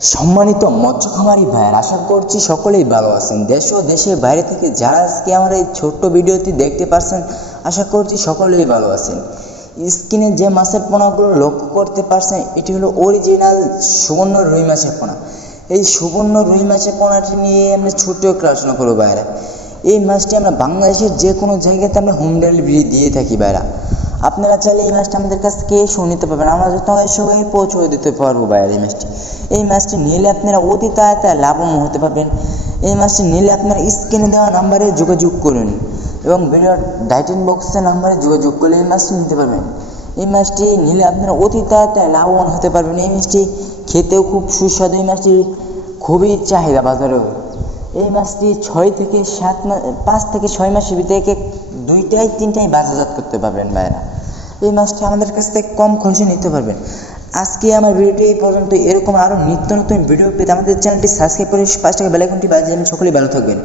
সম্মানিত মৎস্য খামারি ভাইয়ের, আশা করছি সকলেই ভালো আছেন। দেশ ও দেশের বাইরে থেকে যারা আজকে আমার এই ছোট্ট ভিডিওটি দেখতে পাচ্ছেন, আশা করছি সকলেই ভালো আছেন। স্ক্রিনে যে মাছের পোনাগুলো লক্ষ্য করতে পারছেন, এটি হলো অরিজিনাল সুবর্ণ রুই মাছের পোনা। এই সুবর্ণ রুই মাছের পোনাটি নিয়ে আমরা ছোট্ট একটু আলোচনা করবো ভাইরা। এই মাছটি আমরা বাংলাদেশের যে কোনো জায়গাতে আমরা হোম ডেলিভারি দিয়ে থাকি ভাইরা। আপনারা চাইলে এই মাছটা আমাদের কাছ থেকে শুনে নিতে পারবেন, আমরা যত সময় পৌঁছে দিতে পারবো ভাইয়া। এই মাছটি নিলে আপনারা অতি তাড়াতাড়ি লাভবান হতে পারবেন। এই মাছটি নিলে আপনারা স্ক্রিনে দেওয়া নাম্বারে যোগাযোগ করুন এবং ভিডিওর টাইটেল বক্সের নাম্বারে যোগাযোগ করলে এই মাছটি নিতে পারবেন। এই মাছটি নিলে আপনারা অতি তাড়াতাড়ি লাভবান হতে পারবেন। এই মাছটি খেতেও খুব সুস্বাদু, এই মাছটি খুবই চাহিদা বাজারে। এই মাছটি 5 থেকে 6 মাসের ভিতরে 2-3টাই বাজারজাত করতে পারবেন ভাইরা। এই মাছটি আমাদের কাছ থেকে কম খরচে নিতে পারবেন। আজকে আমার ভিডিওটি এই পর্যন্ত। এরকম আরও নিত্য নতুন ভিডিও পেতে আমাদের চ্যানেলটি সাবস্ক্রাইব করে 5 টাকা বেল আইকনটি বাজিয়ে সকলেই ভালো থাকবেন।